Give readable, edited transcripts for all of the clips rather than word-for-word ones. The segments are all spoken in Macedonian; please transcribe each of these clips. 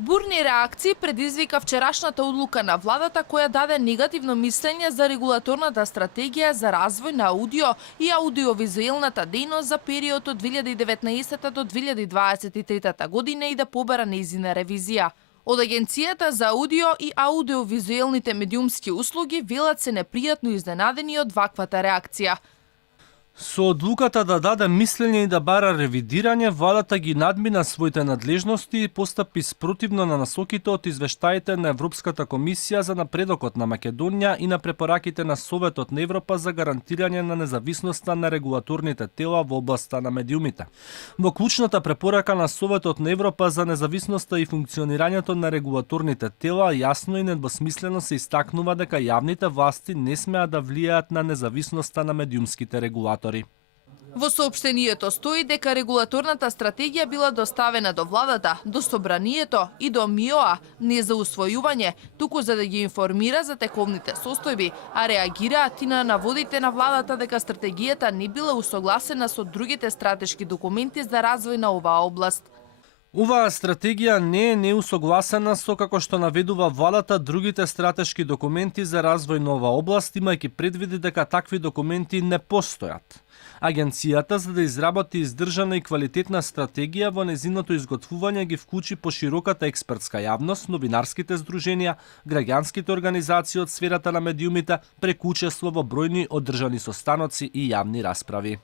Бурни реакции предизвика вчерашната одлука на владата која даде негативно мислење за регулаторната стратегија за развој на аудио и аудиовизуелната дејност за период од 2019 до 2023 година и да побара нејзина ревизија. Од Агенцијата за аудио и аудиовизуелните медиумски услуги велат се непријатно изненадени од ваквата реакција. Со одлуката да даде мислење и да бара ревидирање, владата ги надмина своите надлежности и постапи спротивно на насоките од извештаите на Европската комисија за напредокот на Македонија и на препораките на Советот на Европа за гарантирање на независноста на регулаторните тела во областа на медиумите. Во клучната препорака на Советот на Европа за независноста и функционирањето на регулаторните тела, јасно и недвосмислено се истакнува дека јавните власти не смеат да влијаат на независноста на медиумските регулатори. Во соопштението стои дека регулаторната стратегија била доставена до владата, до собранието и до МИОА не за усвојување, туку за да ги информира за тековните состојби, а реагираат и на наводите на владата дека стратегијата не била усогласена со другите стратешки документи за развој на оваа област. Оваа стратегија не е неусогласена со, како што наведува владата, другите стратешки документи за развој на оваа област, имајќи предвиди дека такви документи не постојат. Агенцијата, за да изработи издржана и квалитетна стратегија, во незиното изготвување ги вклучи пошироката експертска јавност, новинарските здруженија, граѓанските организации од сферата на медиумите, преку учество во бројни одржани состаноци и јавни расправи.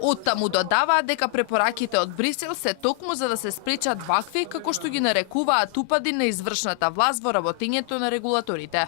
Оттаму додаваат дека препораките од Брисел се токму за да се спречат вакви, како што ги нарекуваат упади на извршната власт во работењето на регулаторите.